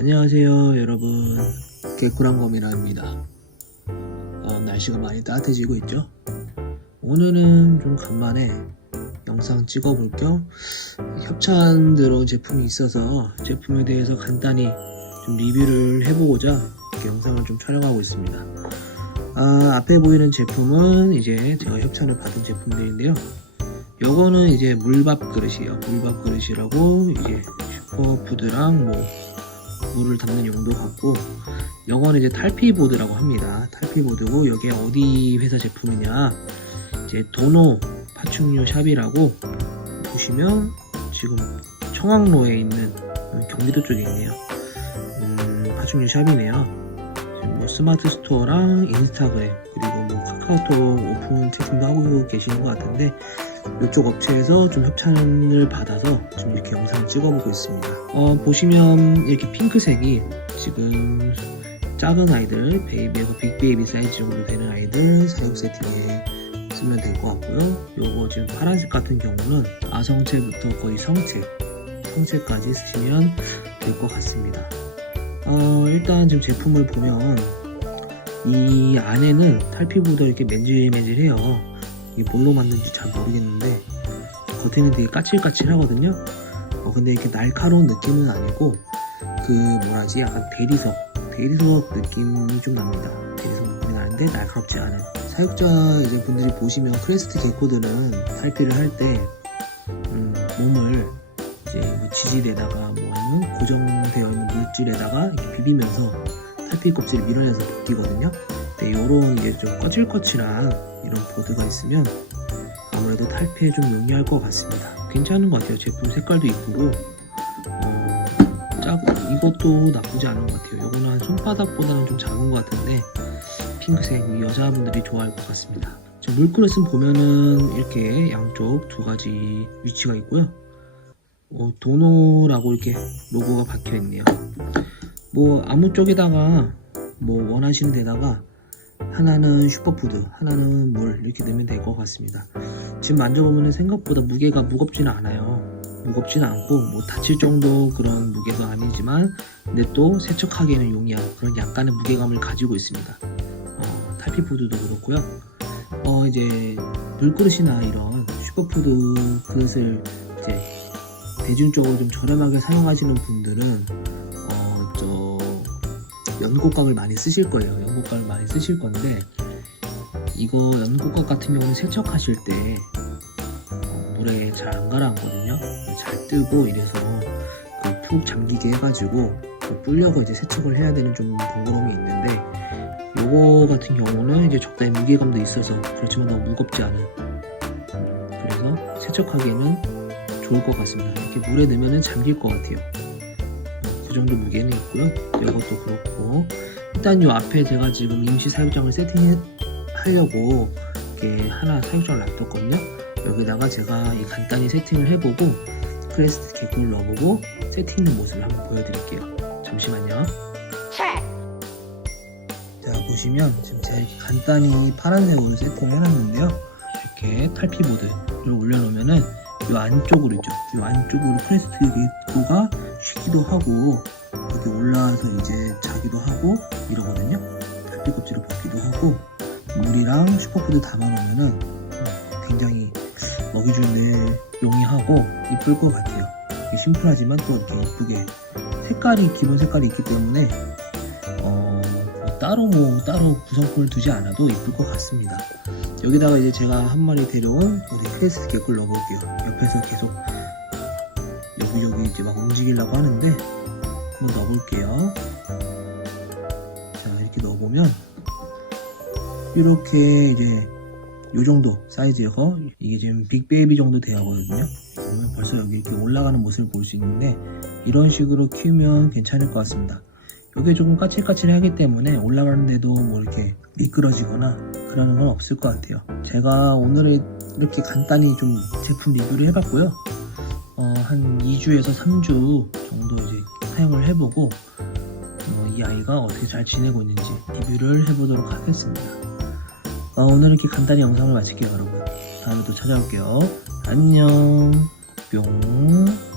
안녕하세요 여러분. 개꾸랑검이라입니다. 어, 날씨가 많이 따뜻해지고 있죠? 오늘은 좀 간만에 영상 찍어볼 겸 협찬 들어온 제품이 있어서 제품에 대해서 간단히 좀 리뷰를 해보고자 영상을 좀 촬영하고 있습니다. 아, 앞에 보이는 제품은 이제 제가 협찬을 받은 제품들인데요. 요거는 이제 물밥 그릇이에요. 물밥 그릇이라고 이제 슈퍼푸드랑 뭐 물을 담는 용도 같고 이거는 이제 탈피보드라고 합니다. 탈피보드고 여기에 어디 회사 제품이냐 이제 도노 파충류 샵이라고 보시면 지금 청학로에 있는 경기도 쪽에 있네요. 음, 파충류 샵이네요. 뭐 스마트 스토어랑 인스타그램 그리고 뭐 카카오톡 오픈 채팅도 하고 계시는 것 같은데 이쪽 업체에서 좀 협찬을 받아서 지금 이렇게 영상을 찍어보고 있습니다. 어, 보시면 이렇게 핑크색이 지금 작은 아이들, 베이비하고 빅베이비 사이즈 정도 되는 아이들 사육 세팅에 쓰면 될 것 같고요. 요거 지금 파란색 같은 경우는 아성체부터 거의 성체, 성체까지 쓰시면 될 것 같습니다. 어, 일단 지금 제품을 보면 이 안에는 탈피보다 이렇게 맨질맨질해요. 이게 뭘로 만든지 잘 모르겠는데 겉에는 되게 까칠까칠하거든요. 어, 근데 이렇게 날카로운 느낌은 아니고 그 뭐라지 약간 대리석 대리석 느낌이 좀 납니다. 대리석 느낌이 나는데 날카롭지 않은 사육자 이제 분들이 보시면 크레스트 개코들은 탈피를 할때 음, 몸을 이제 뭐 지질에다가 뭐 아니면 고정되어 있는 물질에다가 비비면서 탈피 껍질을 밀어내서 벗기거든요. 근데 요런 이제 좀 거칠거칠한 이런 보드가 있으면 아무래도 탈피에 좀 용이할 것 같습니다. 괜찮은 것 같아요. 제품 색깔도 이쁘고 어, 작 이것도 나쁘지 않은 것 같아요. 요거는 한 손바닥보다는 좀 작은 것 같은데 핑크색 여자분들이 좋아할 것 같습니다. 자, 물그릇은 보면은 이렇게 양쪽 두 가지 위치가 있고요. 어, 도노라고 이렇게 로고가 박혀 있네요. 뭐 아무 쪽에다가 뭐 원하시는 데다가 하나는 슈퍼푸드, 하나는 물 이렇게 넣으면 될 것 같습니다. 지금 만져보면 생각보다 무게가 무겁지는 않아요. 무겁지는 않고 뭐 다칠 정도 그런 무게가 아니지만 근데 또 세척하기에는 용이한 그런 약간의 무게감을 가지고 있습니다. 어, 탈피푸드도 그렇고요. 어 이제 물그릇이나 이런 슈퍼푸드 그릇을 이제 대중적으로 좀 저렴하게 사용하시는 분들은 연꽃각을 많이 쓰실 거예요. 연꽃각을 많이 쓰실 건데 이거 연꽃각 같은 경우는 세척하실 때 어, 물에 잘 안 가라앉거든요. 잘 뜨고 이래서 그푹 잠기게 해가지고 그 불려서 이제 세척을 해야 되는 좀 번거로움이 있는데 요거 같은 경우는 이제 적당히 무게감도 있어서 그렇지만 너무 무겁지 않은 음, 그래서 세척하기에는 좋을 것 같습니다. 이렇게 물에 넣으면 잠길 것 같아요. 그 정도 무게는 있고요. 이것도 그렇고 일단 요 앞에 제가 지금 임시 사육장을 세팅하려고 이렇게 하나 사육장을 놔뒀거든요. 여기다가 제가 이 간단히 세팅을 해보고 크레스트 개꿀 넣어보고 세팅된 모습을 한번 보여드릴게요. 잠시만요. 자 보시면 지금 제가 이렇게 간단히 파란색으로 세팅을 해놨는데요. 이렇게 탈피보드를 올려놓으면은 이 안쪽으로 있죠. 이 안쪽으로 크레스트 개꿀가 쉬기도 하고 여기 올라와서 이제 자기도 하고 이러거든요. 달빛 껍질을 벗기도 하고 물이랑 슈퍼푸드 담아놓으면은 굉장히 먹이 주는데 용이하고 이쁠 것 같아요. 심플하지만 또 이렇게 이쁘게 색깔이 기본 색깔이 있기 때문에 어, 뭐 따로 뭐 따로 구성품을 두지 않아도 이쁠 것 같습니다. 여기다가 이제 제가 한 마리 데려온 우리 크레스트 개꿀 넣어볼게요. 옆에서 계속 여기 저기 이제 막 움직이려고 하는데 한번 넣어볼게요. 자 이렇게 넣어보면 이렇게 이제 요 정도 사이즈여서 이게 지금 빅베이비 정도 하거든요. 그러면 벌써 여기 이렇게 올라가는 모습을 볼 수 있는데 이런 식으로 키우면 괜찮을 것 같습니다. 이게 조금 까칠까칠하기 때문에 올라가는데도 뭐 이렇게 미끄러지거나 그러는 건 없을 것 같아요. 제가 오늘 이렇게 간단히 좀 제품 리뷰를 해봤고요. 어, 한 2주에서 3주 정도 이제 사용을 해보고 어, 이 아이가 어떻게 잘 지내고 있는지 리뷰를 해보도록 하겠습니다. 어, 오늘 이렇게 간단히 영상을 마칠게요, 여러분. 다음에 또 찾아올게요. 안녕. 뿅.